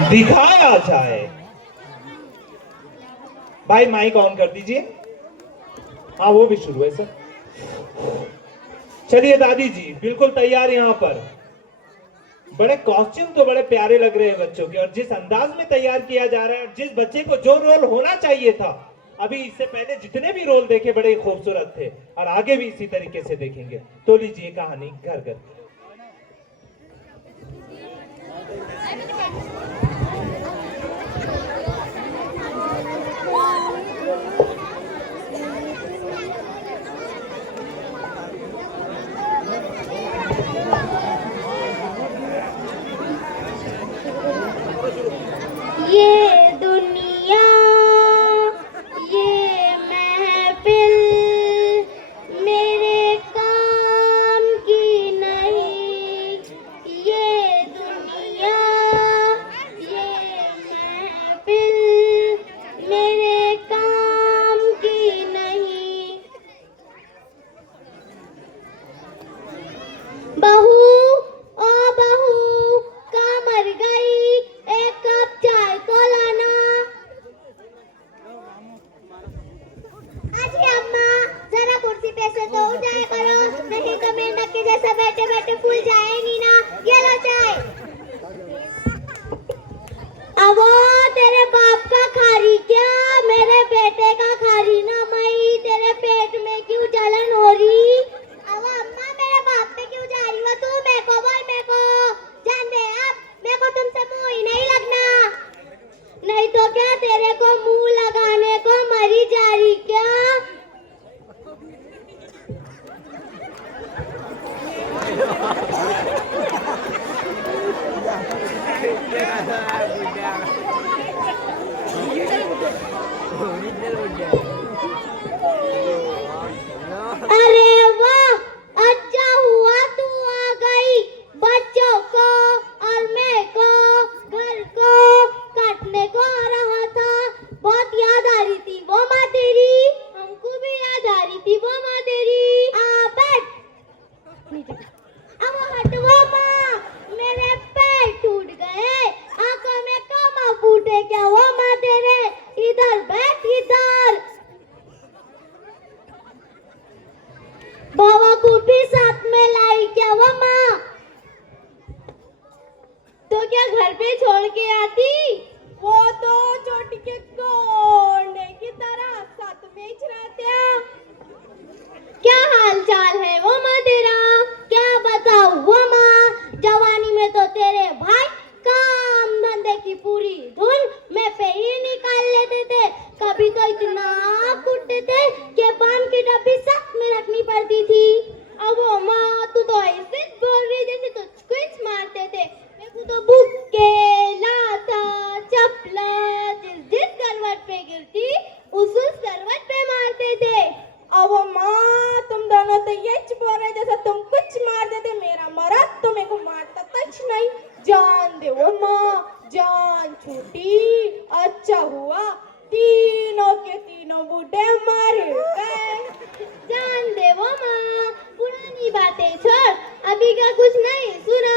दिखाया जाए। भाई माइक ऑन कर दीजिए। हाँ वो भी शुरू है सर। चलिए दादी जी बिल्कुल तैयार यहाँ पर। बड़े कॉस्ट्यूम तो बड़े प्यारे लग रहे हैं बच्चों के, और जिस अंदाज में तैयार किया जा रहा है, और जिस बच्चे को जो रोल होना चाहिए था, अभी इससे पहले जितने भी रोल देखे बड़े खूबसूरत थे, और आगे भी इसी तरीके से देखेंगे। तो लीजिए कहानी घर घर। ये दुनिया, ये महफिल मेरे काम की नहीं। ये दुनिया, ये महफिल मेरे काम की नहीं। बहू, ओ बहू, कहाँ मर गई? एक कप चाय को लाना। अजी अम्मा, जरा कुर्सी पे से तो उठ जाया करो, नहीं तो मेंढक के जैसा बैठे बैठे फूल जाएगी ना। ये लो चाय। अब वो तेरे बाप का खारी क्या, मेरे बेटे का खारी ना। मई तेरे पेट में क्यों जलन हो रही? अब अम्मा मेरे बाप पे क्यों जा रही हो तू? मेरे को बोल, मेरे को जान दे। अब मेरे को तुमसे मुंह ही नहीं लगना, नहीं तो क्या तेरे को मुंह लगाने को मरी जा रही क्या? अरे वाह, अच्छा हुआ तू आ गई। बच्चों को और मैं को, घर को काटने को आ रहा था। बहुत याद आ रही थी वो माँ तेरी। हमको भी याद आ रही थी वो माँ तेरी। बैठ। अब हट वो माँ, मेरे पैर टूट गए। आंखों में कामा फूटे क्या वो माँ तेरे? इधर बैठ, इधर। बाबा को भी साथ में लाई क्या वो माँ? तो क्या घर पे छोड़ के आती? वो तो चोटी के कोने की तरह साथ में ही रहते। क्या हाल चाल है वो माँ तेरा? क्या बताऊं वो माँ, जवानी में तो तेरे भाई काम धंधे की पूरी धुन में पे ही निकाल लेते थे। कभी तो इतना कूटते थे कि पान की डब्बी साथ में रखनी पड़ती थी। अब वो माँ तू तो ऐसे बोल रही जैसे तुझको ही मारते थे। मेरे को तो बुक्के, लाता, चपला जिस करवट पे गिरती उस करवट पे मारते थे। अब वो माँ तुम दोनों तो ये बोल रहे जैसा तुम कुछ मार देते। मेरा मरद तुम्हें को मारता कुछ नहीं। जान दे वो माँ, जान छूटी। अच्छा हुआ तीनों के तीनों बूढ़े मर गए। जान दे वो माँ, पुरानी बातें छोड़, अभी का कुछ नहीं सुना।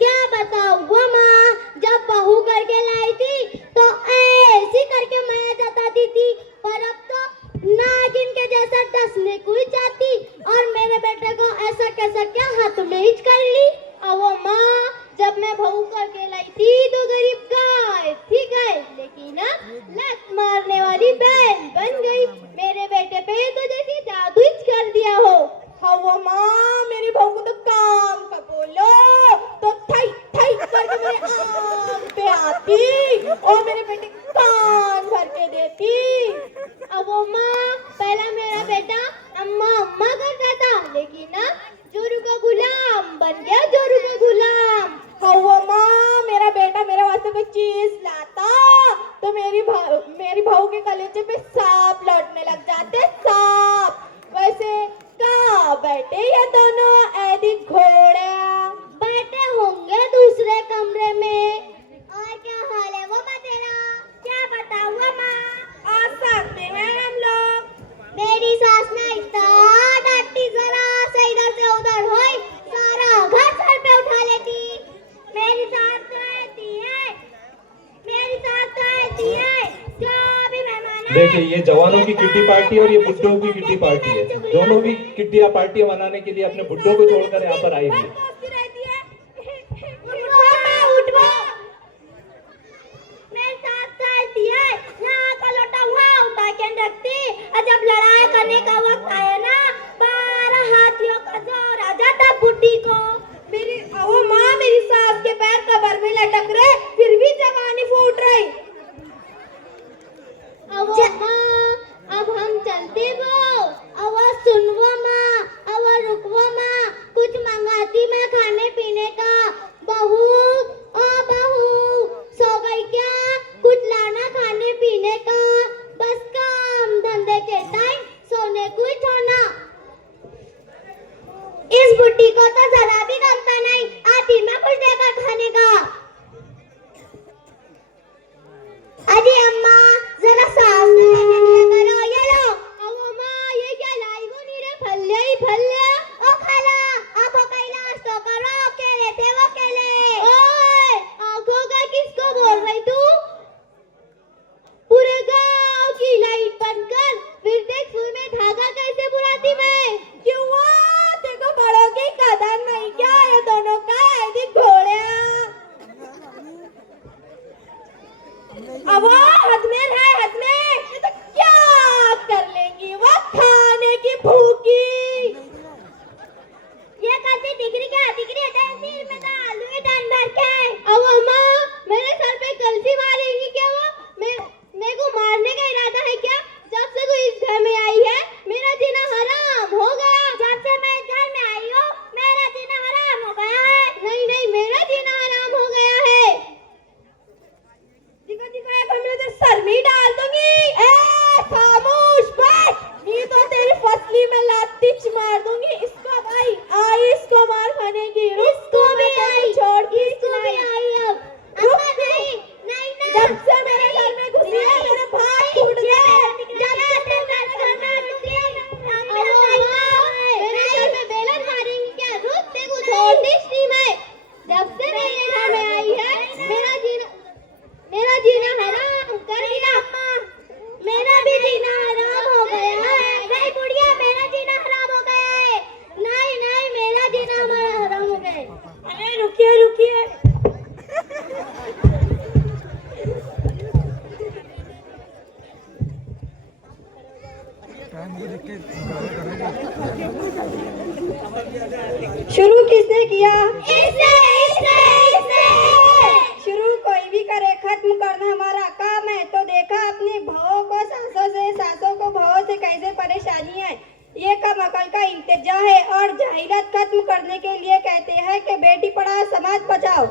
क्या बताऊं वो माँ, जब बहू करके लाई थी तो ऐसी करके मैं जताती थी, पर अब तो नागिन के जैसा डसने को ही चाहती। और मेरे बेटे को ऐसा कैसा क्या हाथ में ही कर ली। अब वो माँ जब मैं बहू करके लाई थी तो गरीब गाय थी गाय, लेकिन अब लत मारने वाली बैल बन गई। मेरे बेटे पे तो जैसे जादू ही कर दिया हो। हाँ वो माँ, मेरी बहू को तो काम का बोलो तो थाई थाई करके मेरे आम पे आती और मेरे बेटे को कान भर के देती। अब वो माँ, पहला मेरा बेटा अम्मा अम्मा करता था, लेकिन अब जोरू का गुलाम बन गया, जोरू का गुलाम। हाँ वो माँ, मेरा बेटा मेरे वास्ते कोई चीज लाता तो मेरी बहू के कलेजे पे सांप लौटने लग जाते, सांप। वैसे कहाँ बैठे ये दोनों ऐदी घोड़े? बैठे होंगे दूसरे कमरे में। और क्या हाल है वो माँ तेरा? क्या बताऊँ वो माँ? आ सकते हैं हम लोग। मेरी सास ने इतना डांटी, जरा से इधर से उधर होई सारा घर सर पे उठा लेती। मेरी सास तो ऐसी है, देखिए ये जवानों की किट्टी पार्टी और ये बुड्ढों की किट्टी पार्टी है। दोनों भी किट्टियां पार्टियां मनाने के लिए अपने बुड्ढों को छोड़कर यहाँ पर आई हुई है। जब लड़ाई करने का वक्त आया ना 12 हाथियों का जोर आ जाता बुड्ढी को। मेरी सास के पैर कबर में लटक रहे फिर भी जवानी फूट रही। अब हम चलते वो आवाज सुनवो माँ आवाज रुकवो माँ कुछ मंगाती मैं खाने पीने का। बहू ओ बहू सो गई क्या कुछ लाना खाने पीने का। बस काम धंधे के टाइम सोने को ही छोड़ना। इस बुड्ढी को तो जरा भी गमता नहीं आती मैं कुछ देकर खाने का। अरे अम्मा जरा सांस लेने दिया करो। ये लो अब अम्मा ये क्या लाई वो नीरे फल्ले ही फल्ले। ओ खाला आंखों का इलाज तो करो केले थे वो केले। ओए आंखों का किसको बोल रही तू। पूरे गांव की लाइट बंद कर फिर देख सुई में धागा कैसे बुलाती मैं। क्यों देखो बड़ों की कदर नहीं क्या ये दोनों का ऐसी घोड़े। अब वो हद में है हद में ये तो क्या कर लेंगी वो खाने की भूखी। ये कैसी दिखरी क्या दिखरी है सिर में डाल दूंगी डंड भर के। अब अम्मा मेरे सर पे कलसी मारेगी क्या वो। मेरे को मारने का इरादा है क्या। जब से तू इस घर में आई है मेरा जीना हराम हो गया। जब से मैं इस घर में आई हूँ मेरा जीना हराम हो गया है। नहीं नहीं मेरा जीना हराम हो गया है। दिखा दिखा एक हमने तेरे सर में ही डाल दूंगी। ए खामोश बैठ ये तो तेरी फसली में लाती मार दूंगी। इसको भाई आई इसको मार खाने की। इसको भी आई छोड़ के इसको भी आई। अब अम्मा नहीं नहीं नहीं जब से मेरे घर में घुसी है मेरे भाई फूट गए। जब से मेरे घर में घुसी है मेरे घर में बेलन मारेंगी क्या। रुक ते को छोड़ती नहीं मैं। जब से मेरे घर में आई है मेरा जीना हराम कर दिया। मेरा भी जीना हराम हो गया है। नहीं बुढ़िया मेरा जीना हराम हो गया है। नहीं नहीं मेरा जीना हराम हो गया है। अरे रुकिए रुकिए शुरू किसने किया। इसने इसने इसने शुरू कोई भी करे खत्म करना हमारा काम है। तो देखा अपनी भावों को सासों को भावों से कैसे परेशानी है। ये कम अकल का इंतजा है और जाहिलत खत्म करने के लिए कहते हैं कि बेटी पढ़ाओ समाज बचाओ।